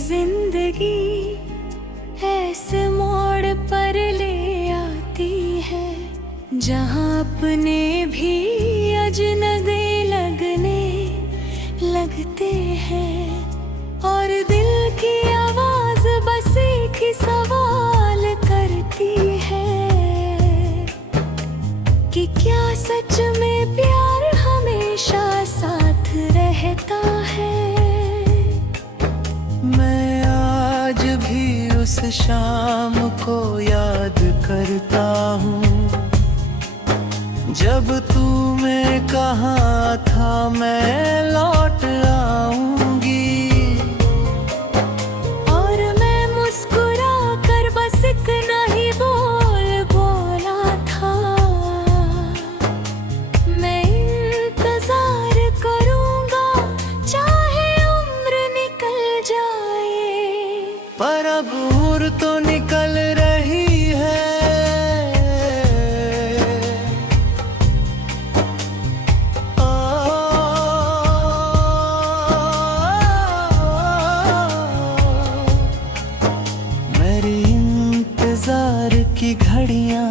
जिंदगी ऐसे मोड़ पर ले आती है जहाँ अपने भी अजनबी लगने लगते हैं। और दिल की आवाज बस एक ही सवाल करती है कि क्या सच में प्यार हमेशा साथ रहता है। मैं आज भी उस शाम को याद करता हूँ जब तूने कहा था मैं लौट आऊंगी, और मैं मुस्कुरा कर बस इतना ही बोला था, मैं इंतजार करूंगा चाहे उम्र निकल जाए। पर अब उम्र तो निकल रही है, मेरी इंतजार की घड़ियां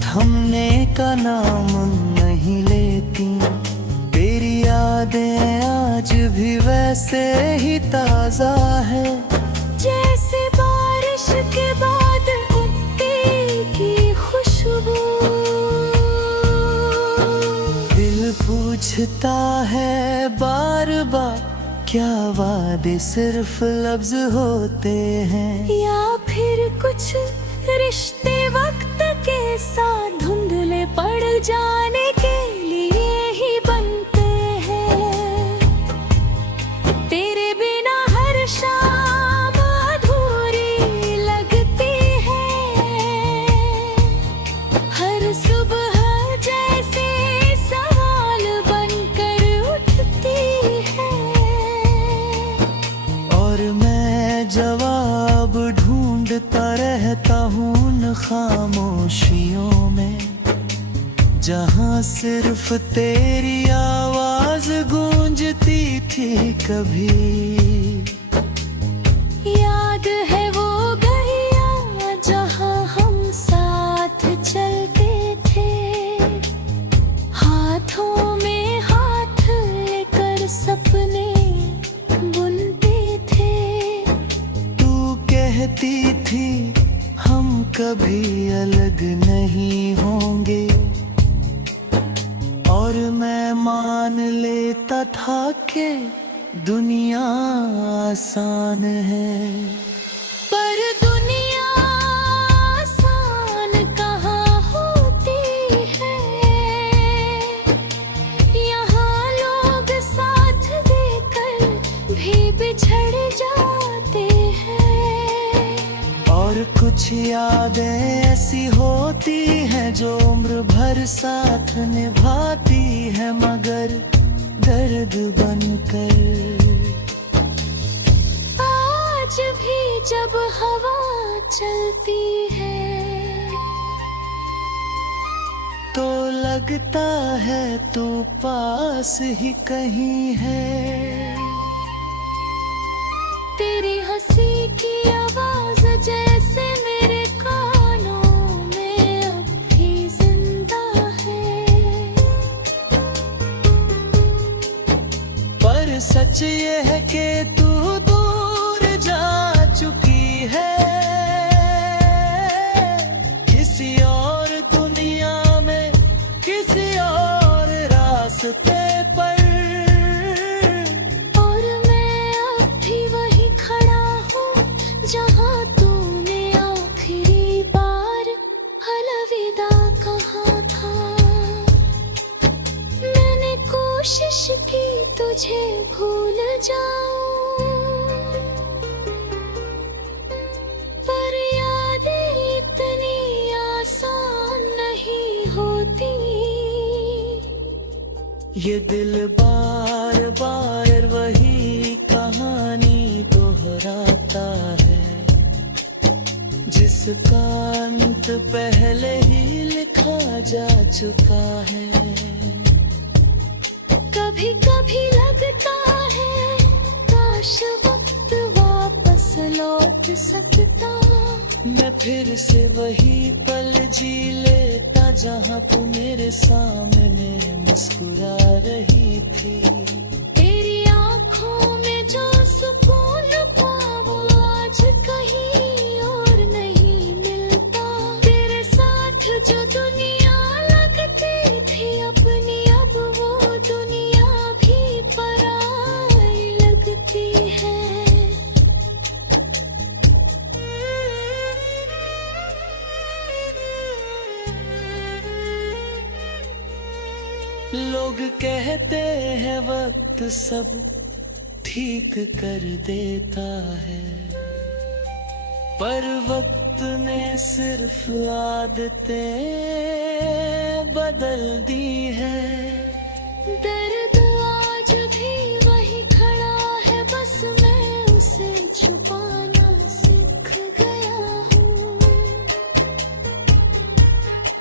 थमने का नाम नहीं लेती। तेरी यादें आज भी वैसे ही ताजा है जैसे बारिश के बाद कुत्ते की खुशबू। दिल पूछता है बार बार क्या वादे सिर्फ लफ्ज होते हैं, या फिर कुछ रिश्ते वक्त के साथ धुंधले पड़ जाने के लिए ही बनते हैं। तेरे बिना हर शाम अधूरी लगती है, हर सुबह जैसे सवाल बनकर उठती है। और मैं जवाब ढूंढता रहता हूँ उन खामोशियों में जहाँ सिर्फ तेरी आवाज गूंजती थी कभी। याद है वो गलियां जहाँ हम साथ चलते थे, हाथों में हाथ लेकर सपने बुनते थे। तू कहती थी हम कभी अलग नहीं होंगे, और मैं मान लेता था कि दुनिया आसान है। पर दुनिया आसान कहाँ होती है, यहाँ लोग साथ देकर भी बिछड़ जाते हैं। और कुछ यादें ऐसी होती हैं जो उम्र भर साथ निभाती है मगर दर्द बनकर। आज भी जब हवा चलती है तो लगता है तू पास ही कहीं है। तेरी हंसी की आवाज जैसे मेरे कानों में अब भी जिंदा है। पर सच ये है कि तू दूर जा चुकी है किसी और दुनिया में, किसी और रास्ते पर। और मैं अब भी वही खड़ा हूँ जहाँ तूने आखिरी बार अलविदा कहा था। मैंने कोशिश की तुझे भूल जाऊं, पर यादें इतनी आसान नहीं होती। ये दिल बार बार वही कहानी दोहराता है जिसका अंत पहले ही लिखा जा चुका है। कभी कभी लगता है काश वक्त वापस लौट सकता। मैं फिर से वही पल जी लेता जहाँ तू मेरे सामने मुस्कुरा रही थी। तेरी आँखों में जो सुकून था वो आज कहीं और नहीं मिलता। तेरे साथ जो दुनिया लगती थी अपनी, अब वो दुनिया भी पराई लगती है। लोग कहते हैं वक्त सब ठीक कर देता है, पर वक्त ने सिर्फ आदतें बदल दी है। दर्द आज भी वही खड़ा है, बस मैं उसे छुपाना सीख गया हूँ।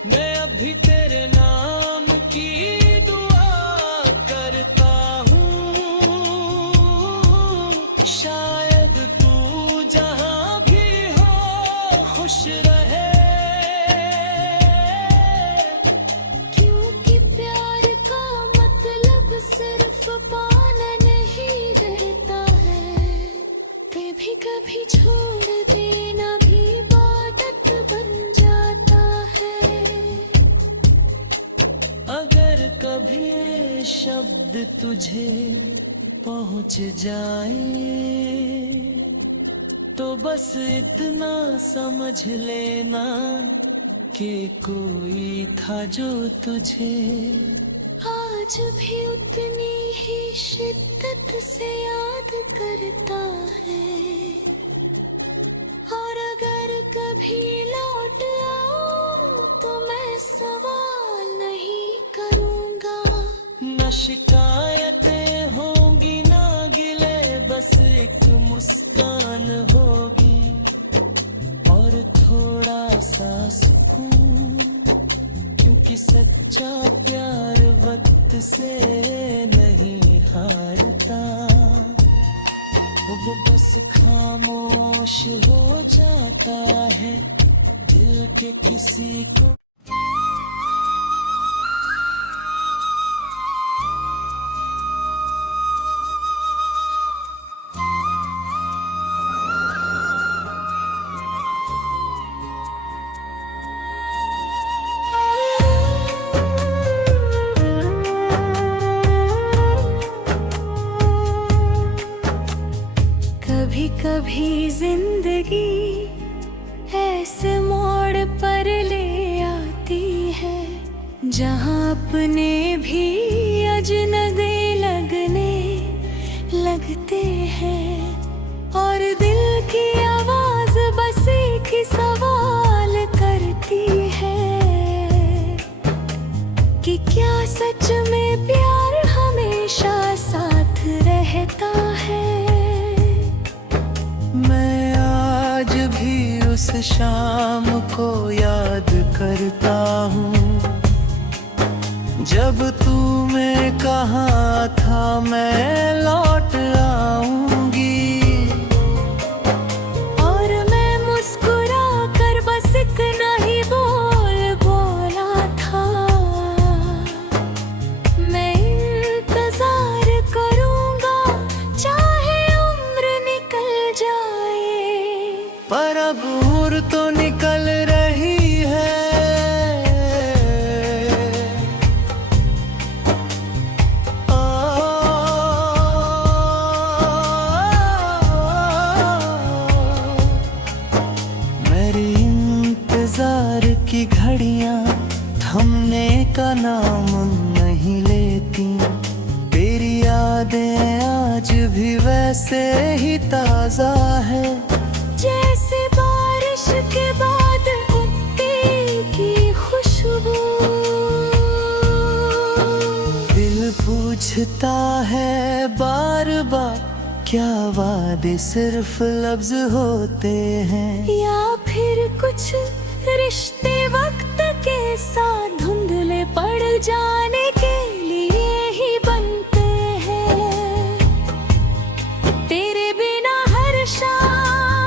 मैं अभी तेरे नाम की शायद तू जहां भी हो खुश रहे, क्योंकि प्यार का मतलब सिर्फ पाना नहीं रहता है। कभी कभी छोड़ देना भी इबादत बन जाता है। अगर कभी ये शब्द तुझे पहुंच जाए तो बस इतना समझ लेना कि कोई था जो तुझे आज भी उतनी ही शिद्दत से याद करता है। और अगर कभी लौट आऊं तो मैं सवाल नहीं करूंगा। न शिकायतें होंगी ना गिले, बस एक मुस्कान होगी और थोड़ा सा सुकून, क्योंकि सच्चा प्यार वक्त से नहीं हारता। वो बस खामोश हो जाता है दिल के किसी को। कभी कभी जिंदगी ऐसे मोड़ पर ले आती है जहाँ अपने भी अजनबी लगने लगते हैं। और दिल की आवाज बस एक ही सवाल करती है कि क्या सच में प्यार हमेशा साथ रहता है। मैं आज भी उस शाम को याद करता हूँ जब तूने कहा था मैं लौट आऊंगी, और मैं मुस्कुरा कर बस इतना ही बोला था, मैं इंतजार करूंगा चाहे उम्र निकल जाए। पर अब उम्र तो निकल रही है, मेरी इंतजार की घड़ियां थमने का नाम नहीं लेती। तेरी यादें आज भी वैसे ही ताजा है जैसे बारिश के बाद कुत्ते की खुशबू। दिल पूछता है बार बार क्या वादे सिर्फ लफ्ज होते हैं, या फिर कुछ रिश्ते वक्त के साथ धुंधले पड़ जाने के लिए ही बनते हैं। तेरे बिना हर शाम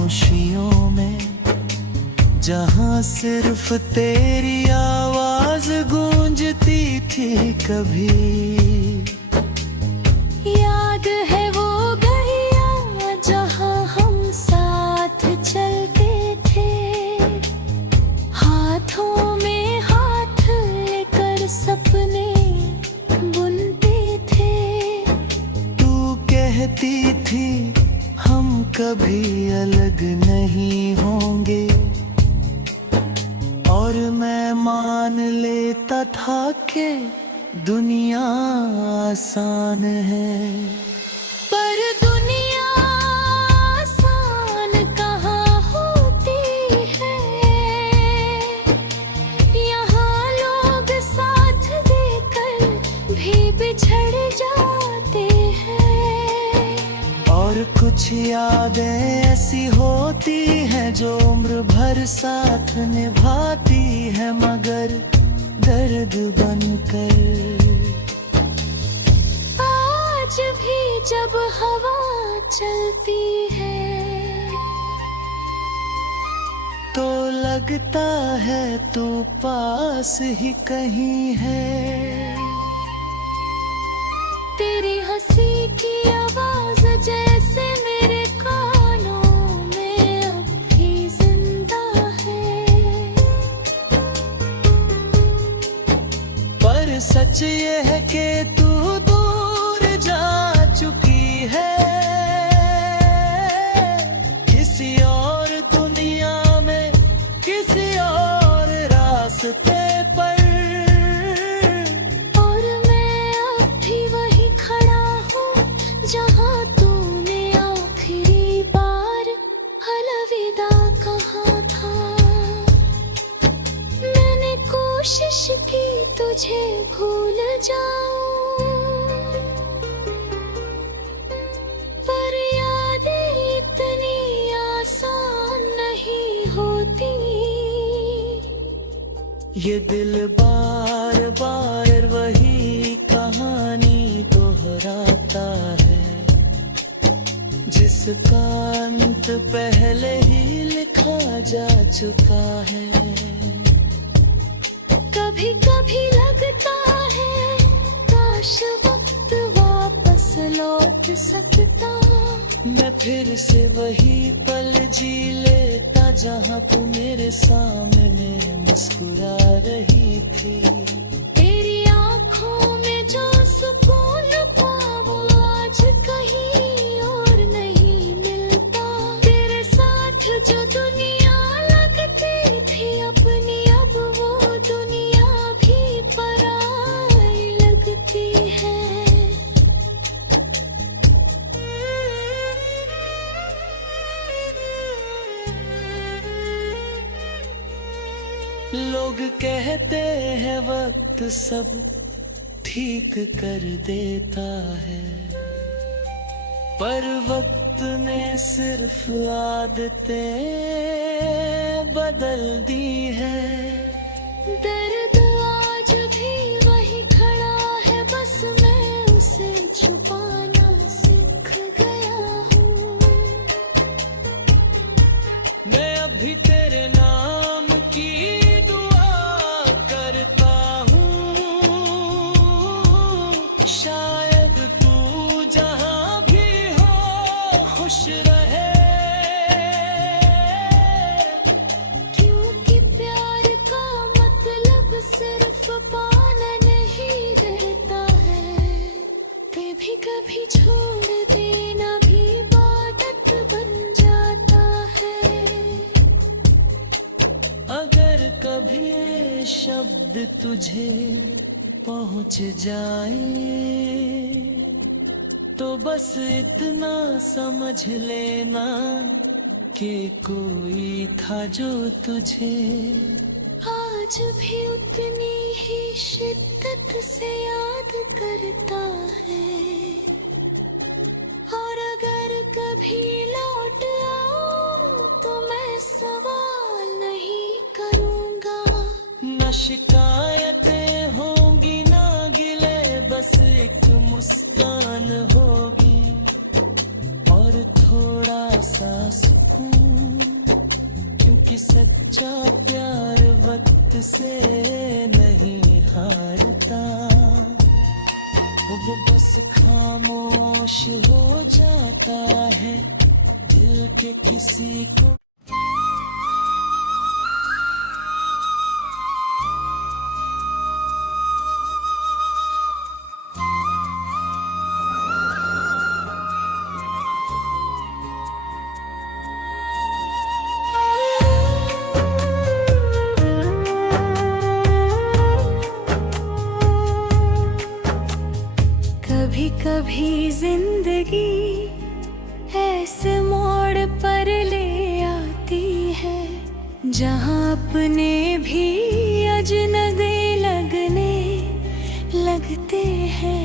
खामोशियों में, जहां सिर्फ तेरी आवाज गूंजती थी कभी। याद है वो गलियां जहां हम साथ चलते थे, हाथों में हाथ लेकर सपने बुनते थे। तू कहती थी हम कभी अलग नहीं होंगे, और मैं मान लेता था कि दुनिया आसान है। पर दुनिया आसान कहाँ होती है, यहाँ लोग साथ देकर भी बिछड़ जाते हैं। और कुछ यादें ऐसी होती हैं जो उम्र भर साथ निभाती है, मगर दर्द बनकर। आज भी जब हवा चलती है तो लगता है तू पास ही कहीं है। तेरी हंसी की आवाज जैसे मेरे कानों में अब भी जिंदा है। पर सच ये है कि तू दूर जा चुकी है, किसी और दुनिया में, किसी और रास्ते पर। और मैं अब भी वही खड़ा हूँ जहाँ तूने आखिरी बार अलविदा कहा था। मैंने कोशिश की तुझे भूल जाऊं, पर यादें इतनी आसान नहीं होती। ये दिल बार बार वही कहानी दोहराता है, जिसका अंत पहले ही लिखा जा चुका है। कभी कभी लगता है काश वक्त वापस लौट सकता, मैं फिर से वही पल जी लेता जहां तू मेरे सामने मुस्कुरा रही थी। तेरी आंखों में जो सुकून था वो आज कहीं और नहीं मिलता। तेरे साथ जो दुनिया लगती थी अपनी, अब वो दुनिया भी पराई लगती है। लोग कहते हैं वक्त सब ठीक कर देता है, पर वक्त ने सिर्फ आदतें बदल दी है। दर्द आज भी वही खड़ा है, बस मैं उसे छुपाना सीख गया हूँ। मैं अभी तेरे नाम की शायद तू जहां भी हो खुश रहे, क्योंकि प्यार का मतलब सिर्फ पाना नहीं रहता है। कभी कभी छोड़ देना भी आदत बन जाता है। अगर कभी ये शब्द तुझे पहुंच जाए तो बस इतना समझ लेना कि कोई था जो तुझे आज भी उतनी ही शिद्दत से याद करता है। और अगर कभी लौट आऊं तो मैं सवाल नहीं करूंगा। न शिकायतें होंगी ना गिले, बस एक मुस्कान होगी और थोड़ा सा सुकून। कि सच्चा प्यार वक्त से नहीं हारता, वो बस खामोश हो जाता है दिल के किसी को। कभी कभी जिंदगी ऐसे मोड़ पर ले आती है जहाँ अपने भी अजनबी लगने लगते हैं।